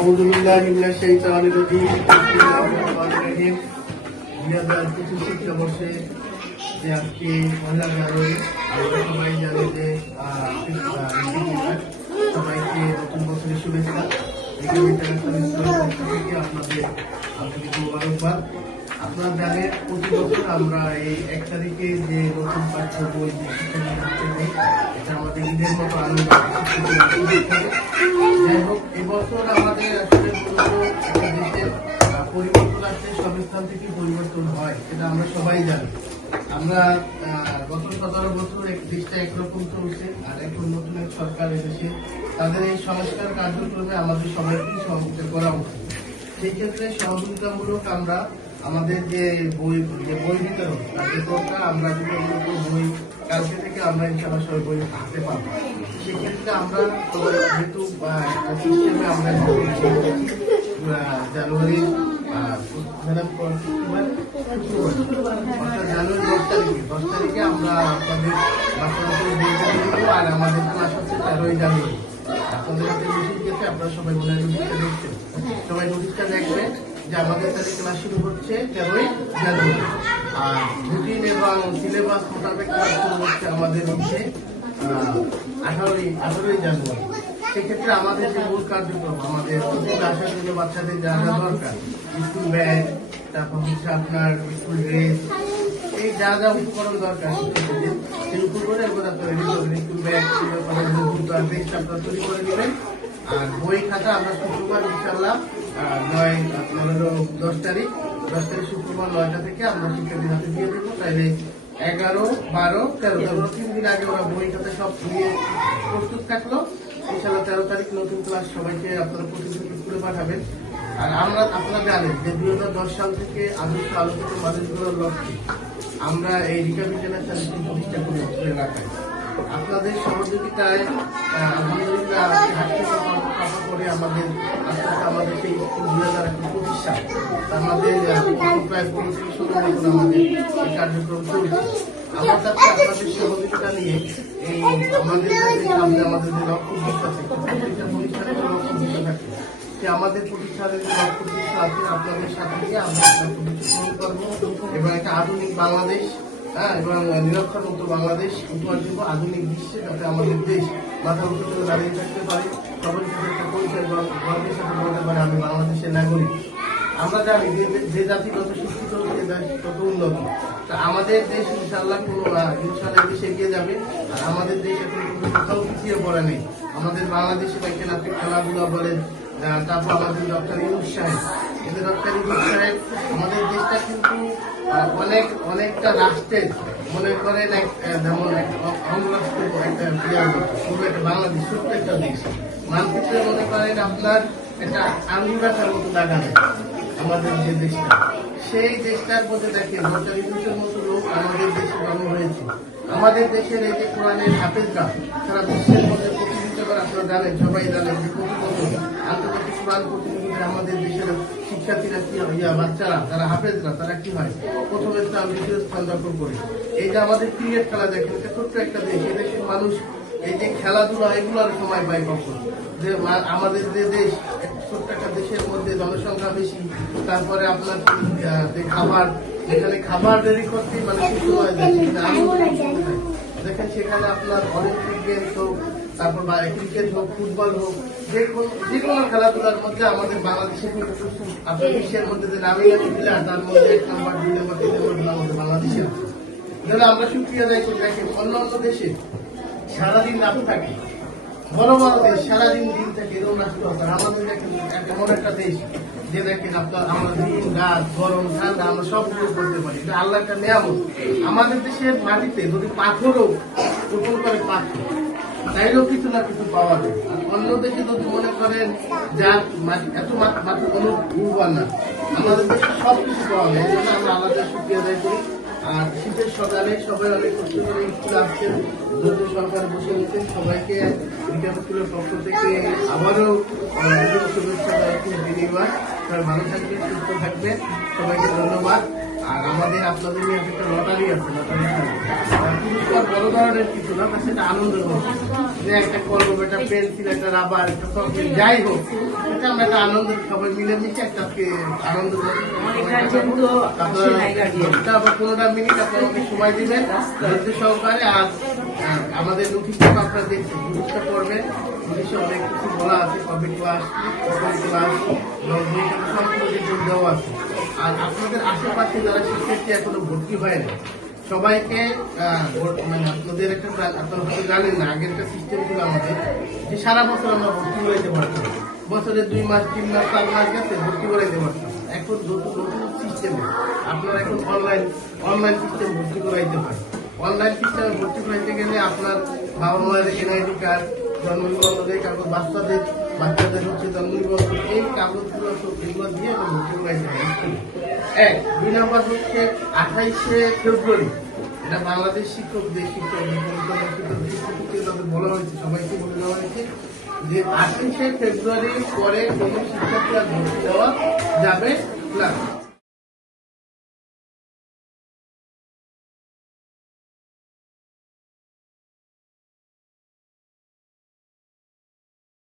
أعوذ بالله من الشيطان الرجيم بسم الله الرحمن الرحيم দুই হাজার পঁচিশ শিক্ষাবর্ষে যে আজকে পয়লা জানুয়ারি আমরা সবাই জানি যে আহ, আহ, ইংরেজিবার। সবাইকে নতুন বছরের শুভেচ্ছা এখানে ইন্টারন্যাশনাল স্কুলের পক্ষ থেকে আপনাদের আন্তরিক মোবারকবাদ আপনারা জানেন প্রতি বছর আমরা এই এক তারিখে যে নতুন পাঠ্য বই এটা আমাদের ঈদের মতো আনন্দ যাই হোক এবছর আমাদের আসলে পরিবর্তন আসলে সব স্থান থেকে পরিবর্তন হয় এটা আমরা সবাই জানি। আমরা গত সতেরো বছর এক, দেশটা একরকম চলছে, আর এখন নতুন এক সরকার এসেছে। তাদের এই সংস্কার কার্যক্রমে আমাদের সবাইকে সহযোগিতা করা উচিত। সেই ক্ষেত্রে সহযোগিতামূলক আমরা আমাদের যে বই যে বই আমরা যদি বই, কালকে থেকে আমরা ইনশাল্লাহ বই হাতে পাবো সেক্ষেত্রে আমরা যেহেতু আমরা জানুয়ারি জানুয়ারি আমরা আপনাদের আর আমাদের হচ্ছে জানুয়ারি। সবাই নোটিশটা সবাই যে আমাদের তাহলে ক্লাস শুরু হচ্ছে তেরোই জানুয়ারি। আর রুটিন এবং সিলেবাস মোতাবেক ক্লাস শুরু হচ্ছে আমাদের হচ্ছে আঠারোই আঠারোই জানুয়ারি। সেক্ষেত্রে আমাদের যে মূল কার্যক্রম, আমাদের স্কুলে আসার জন্য বাচ্চাদের যা যা দরকার, স্কুল ব্যাগ, তারপর হচ্ছে আপনার স্কুল ড্রেস, এই যা যা উপকরণ দরকার সেই উপকরণ এগুলো আপনারা রেডি করবেন, স্কুল ব্যাগ জুতো আর ড্রেস আপনারা তৈরি করে নেবেন। আর বই খাতা আমরা শুক্রবার ইনশাল্লাহ নয় আপনার দশ তারিখ দশ তারিখ শুক্রবার নয়টা থেকে আমরা শিক্ষার্থীর হাতে দিয়ে দেবো। তাইলে এগারো, বারো, তেরো তেরো তিন দিন আগে ওরা বই খাতা সব নিয়ে প্রস্তুত থাকল। ইনশাল্লাহ তেরো তারিখ নতুন ক্লাস সবাইকে আপনারা প্রতিদিন স্কুলে পাঠাবেন। আর আমরা আপনারা জানেন যে দুই দশ সাল থেকে আদর্শ আলোচিত মানুষগুলোর লক্ষ্যে আমরা এই রিকাবি জেনারেশন প্রতিষ্ঠা করি এলাকায় আপনাদের সহযোগিতায় আমাদের আমাদের আমাদের আপনাদের সহযোগিতা নিয়ে আমাদের আমাদের যে আছে প্রতিষ্ঠানের লক্ষ্য থাকে আমাদের প্রতিষ্ঠানের যে আছে, আপনাদের সাথে আমরা এবং একটা আধুনিক বাংলাদেশ হ্যাঁ এবং নিরক্ষর মুক্ত বাংলাদেশ উপহার দিব আধুনিক বিশ্বে যাতে আমাদের দেশ মাথা উঁচু করে দাঁড়িয়ে থাকতে পারে সাথে একটা পরিচয় এবং গর্বের সাথে বলতে পারে আমি বাংলাদেশের নাগরিক। আমরা জানি যে যে জাতি যত শিক্ষিত সে দেশ তত উন্নত। তা আমাদের দেশ ইনশাল্লাহ কোনো ইনশাল্লাহ দেশে এগিয়ে যাবে। আর আমাদের দেশ এখন কিন্তু কোথাও পিছিয়ে পড়ে নেই। আমাদের বাংলাদেশে দেখেন খেলাধুলা বলেন তারপর আমাদের ডক্টর ইউনুস সাহেব। এদের ডক্টর ইউনুস আমাদের দেশটা কিন্তু অনেক, অনেকটা রাষ্ট্রের, মনে করেন এক যেমন এক অ- একটা বাংলাদেশ একটা দেশ। মানচিত্রে মনে করেন আপনার একটা আঙ্গুরাটার মতো দেখা যায় আমাদের যে দেশটা। সেই দেশটার মধ্যে দেখেন ডক্টর ইউনুসের মতো লোক আমাদের দেশে জন্ম হয়েছে। আমাদের দেশের এই যে কোরআনের হাফেজরা সারা বিশ্বের মধ্যে প্রতিযোগিতা করে আপনারা জানেন, সবাই জানেন যে প্রতি বছর আন্তর্জাতিক কোরআন প্রতিযোগিতায় আমাদের দেশের শিক্ষার্থীরা কি হয় ইয়া বাচ্চারা যারা হাফেজরা তারা কি হয়? প্রথম স্থান দ্বিতীয় স্থান দখল করে। এই যে আমাদের ক্রিকেট খেলা দেখেন, এটা ছোট্ট একটা দেশ, এই দেশের মানুষ এই যে খেলাধুলা, এগুলোর সময় পায় কখন? যে আমাদের যে দেশ, ছোট্ট একটা দেশের মধ্যে জনসংখ্যা বেশি, তারপরে আপনার যে খাবার, যেখানে খাবার দেরি করতে মানে সেখানে হয়। দেখেন, সেখানে আপনার অলিম্পিক গেমস হোক তারপর বাইরে ক্রিকেট হোক ফুটবল হোক, যে কোনো যে কোনো খেলাধুলার মধ্যে আমাদের বাংলাদেশের আপনার বিশ্বের মধ্যে যে নামি নামি প্লেয়ার তার মধ্যে এক নম্বর দুই নম্বর তিন নম্বর আমাদের বাংলাদেশের। যেন আমরা সুক্রিয়া যাই করে দেখেন, অন্য অন্য দেশে সারাদিন রাত থাকে। বড় বড় দেশ, সারাদিন দিন থাকে, এরকম রাষ্ট্র আর আমাদের এমন একটা দেশ যে দেখেন আপনার আমরা দিন রাত গরম, ঠান্ডা, আমরা সব কিছু করতে পারি। এটা আল্লাহ একটা নিয়ামত। আমাদের দেশের মাটিতে যদি পাথরও রোপণ করে পাথর তাইলেও কিছু না কিছু পাওয়া যায়। অন্য দেশে যদি মনে করেন যা এত মাটি কোনো উর্বর না, আমাদের দেশে সব কিছু পাওয়া যায়। এই জন্য আমরা আলাদা সুক্রিয়া আদায় করি। আর শীতের সকালে সবাই অনেক কষ্ট করে স্কুলে আসছেন নতুন সরকার বসে গেছেন সবাইকে বিজ্ঞান স্কুলের পক্ষ থেকে আবারও শুভেচ্ছা বিনিময়। সবাই ভালো থাকবেন, সুস্থ থাকবেন। সবাইকে ধন্যবাদ। আর আমাদের আপনাদের নিয়ে একটা লটারি আছে। কিছু না সেটা আনন্দ হোক যে একটা কলম একটা পেন্সিল একটা রাবার একটা চকলেট যাই হোক এটা আমরা একটা আনন্দ সবাই মিলেমিশে একটা আনন্দ গার্জিয়ান তো আসে নাই গার্জিয়ান। দশটা বা পনেরোটা মিনিট আপনারা সময় দিবেন ধৈর্য সহকারে। আর আমাদের নোটিশটা আপনারা দেখছেন অনেক কিছু বলা আছে কবে ক্লাস কবে ক্লাস সম্পূর্ণ দেওয়া আছে। আর আপনাদের আশেপাশে যারা শিক্ষার্থী এখনও ভর্তি হয় না সবাইকে মানে আপনাদের একটা প্রা- আপনারা হয়তো জানেন না, আগের একটা সিস্টেম ছিল আমাদের, যে সারা বছর আমরা ভর্তি করাইতে পারতাম। বছরে দুই মাস, তিন মাস, চার মাস গেছে, ভর্তি করাইতে পারতাম। এখন নতুন নতুন সিস্টেমে আপনারা এখন অনলাইন অনলাইন সিস্টেম ভর্তি করাইতে হয় অনলাইন সিস্টেমে ভর্তি করাইতে গেলে আপনার বাবা মায়ের এনআইডি কার্ড জন্ম নিবন্ধনের কাগজ, বাচ্চাদের বাচ্চাদের হচ্ছে জন্ম নিবন্ধন এই কাগজগুলো সব এগুলো দিয়ে ভর্তি করাইতে স্কুলে। এক দুই নম্বর ফেব্রুয়ারি। এটা বাংলাদেশ শিক্ষক শিক্ষকদের তাদের বলা হয়েছে, সবাইকে বলে হয়েছে যে আঠাইশে ফেব্রুয়ারির পরে কোনো শিক্ষার্থী আর ভর্তি দেওয়া যাবে না।